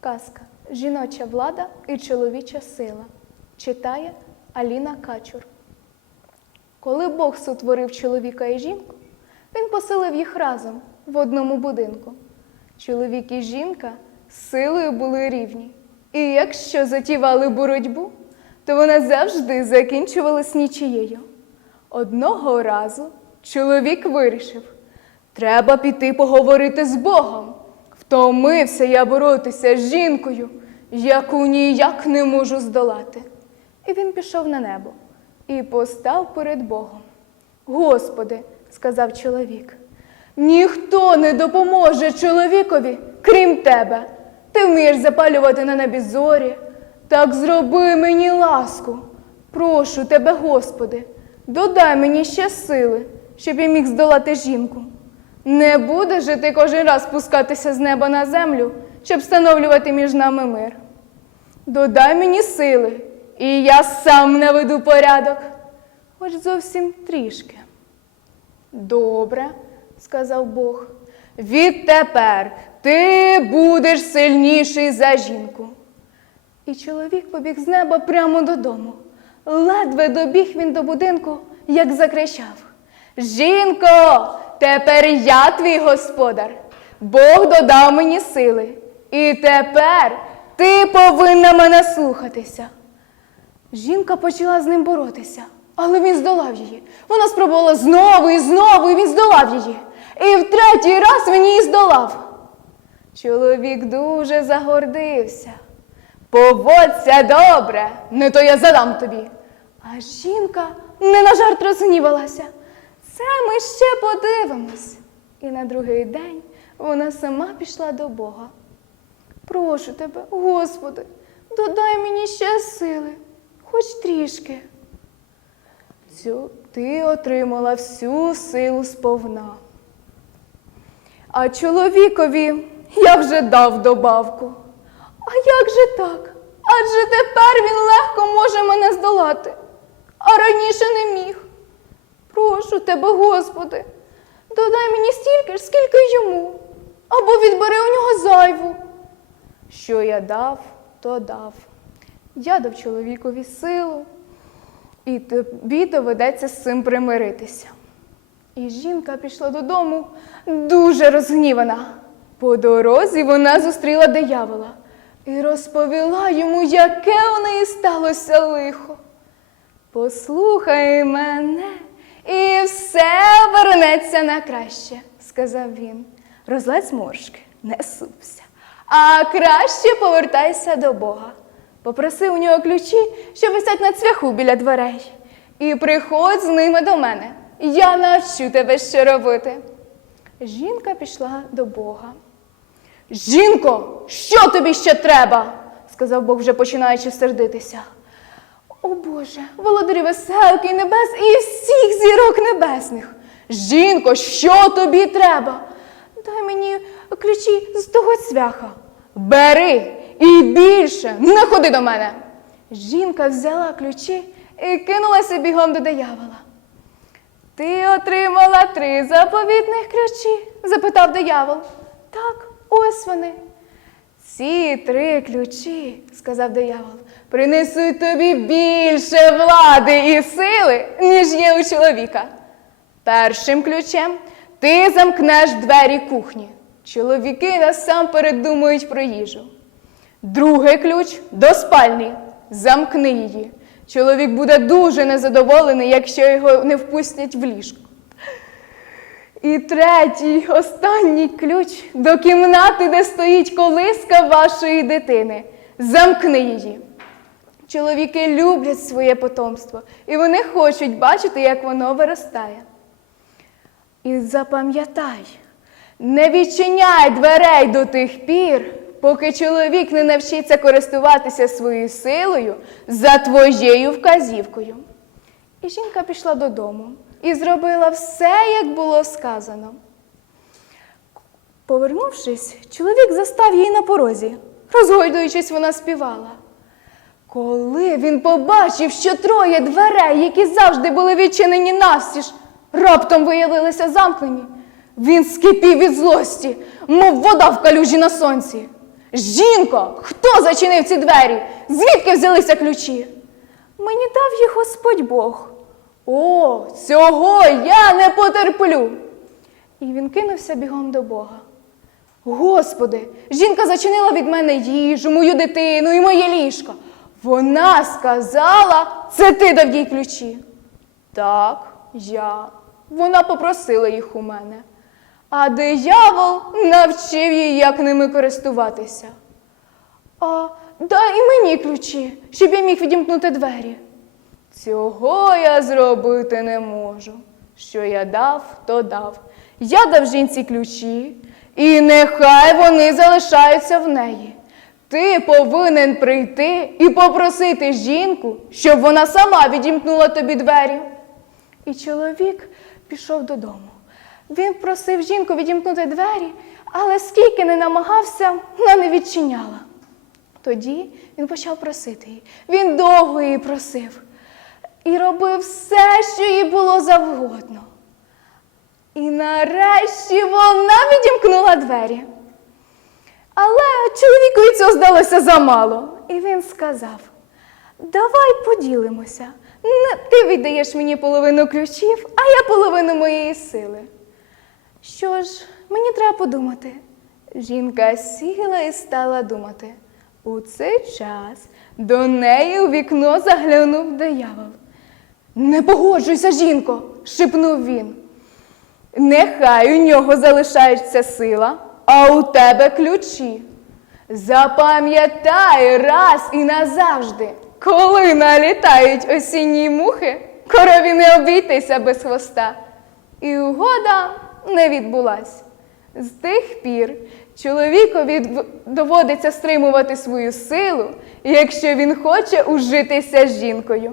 Казка Жіноча влада і чоловіча сила. Читає Аліна Качур. Коли Бог сотворив чоловіка і жінку, він поселив їх разом в одному будинку. Чоловік і жінка силою були рівні. І якщо затівали боротьбу, то вона завжди закінчувалась нічією. Одного разу чоловік вирішив: треба піти поговорити з Богом. Втомився я боротися з жінкою, яку ніяк не можу здолати. І він пішов на небо і постав перед Богом. Господи, сказав чоловік, ніхто не допоможе чоловікові, крім тебе. Ти вмієш запалювати на небі зорі. Так зроби мені ласку. Прошу тебе, Господи, додай мені ще сили, щоб я міг здолати жінку. Не будеш же ти кожен раз спускатися з неба на землю, щоб встановлювати між нами мир. Додай мені сили, і я сам наведу порядок, хоч зовсім трішки. Добре, сказав Бог. Відтепер ти будеш сильніший за жінку. І чоловік побіг з неба прямо додому. Ледве добіг він до будинку, як закричав: Жінко, тепер я твій господар. Бог додав мені сили. І тепер ти повинна мене слухатися. Жінка почала з ним боротися, але він здолав її. Вона спробувала знову і знову, і він здолав її. І в третій раз він її здолав. Чоловік дуже загордився. Поводься добре, не то я задам тобі. А жінка не на жарт розгнівалася. Це ми ще подивимось. І на другий день вона сама пішла до Бога. Прошу тебе, Господи, додай мені ще сили, хоч трішки. Цю ти отримала всю силу сповна. А чоловікові я вже дав добавку. А як же так? Адже тепер він легко може мене здолати, а раніше не міг. Прошу тебе, Господи, додай мені стільки ж, скільки йому, або відбери у нього зайву. Що я дав, то дав. Я дав чоловікові силу, і тобі доведеться з цим примиритися. І жінка пішла додому дуже розгнівана. По дорозі вона зустріла диявола і розповіла йому, яке у неї сталося лихо. Послухай мене, і все вернеться на краще, сказав він. Розлазь зморшки, не супся. А краще повертайся до Бога. Попроси у нього ключі, що висять на цвяху біля дверей. І приходь з ними до мене. Я навчу тебе, що робити. Жінка пішла до Бога. Жінко, що тобі ще треба? сказав Бог, вже починаючи сердитися. О Боже, володарі веселки і небес і всіх зірок небесних. Жінко, що тобі треба? Дай мені ключі з того цвяха. Бери і більше не ходи до мене. Жінка взяла ключі і кинулася бігом до диявола. Ти отримала три заповітних ключі? запитав диявол. Так, ось вони. Ці три ключі, сказав диявол, принесуть тобі більше влади і сили, ніж є у чоловіка. Першим ключем ти замкнеш двері кухні. Чоловіки насамперед думають про їжу. Другий ключ до спальні. Замкни її. Чоловік буде дуже незадоволений, якщо його не впустять в ліжко. І третій, останній ключ до кімнати, де стоїть колиска вашої дитини. Замкни її. Чоловіки люблять своє потомство, і вони хочуть бачити, як воно виростає. І запам'ятай, не відчиняй дверей до тих пір, поки чоловік не навчиться користуватися своєю силою за твоєю вказівкою. І жінка пішла додому і зробила все, як було сказано. Повернувшись, чоловік застав її на порозі. Розгойдуючись, вона співала. Коли він побачив, що троє дверей, які завжди були відчинені навстіж, раптом виявилися замкнені, він скипів від злості, мов вода в калюжі на сонці. Жінко, хто зачинив ці двері? Звідки взялися ключі? Мені дав їх Господь Бог. О, цього я не потерплю. І він кинувся бігом до Бога. Господи, жінка зачинила від мене їжу, мою дитину і моє ліжко. Вона сказала, це ти дав їй ключі. Так, я. Вона попросила їх у мене. А диявол навчив її, як ними користуватися. А дай і мені ключі, щоб я міг відімкнути двері. Цього я зробити не можу. Що я дав, то дав. Я дав жінці ключі, і нехай вони залишаються в неї. Ти повинен прийти і попросити жінку, щоб вона сама відімкнула тобі двері. І чоловік пішов додому. Він просив жінку відімкнути двері, але скільки не намагався, вона не відчиняла. Тоді він почав просити її. Він довго її просив і робив все, що їй було завгодно. І нарешті вона відімкнула двері. Але чоловікові цього здалося замало. І він сказав: Давай поділимося. Ти віддаєш мені половину ключів, а я половину моєї сили. Що ж, мені треба подумати. Жінка сіла і стала думати. У цей час до неї у вікно заглянув диявол. Не погоджуйся, жінко, шепнув він. Нехай у нього залишається сила, а у тебе ключі. Запам'ятай раз і назавжди, коли налітають осінні мухи, корові не обійтися без хвоста. І угода не відбулась. З тих пір чоловікові доводиться стримувати свою силу, якщо він хоче ужитися з жінкою.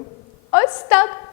Ось так.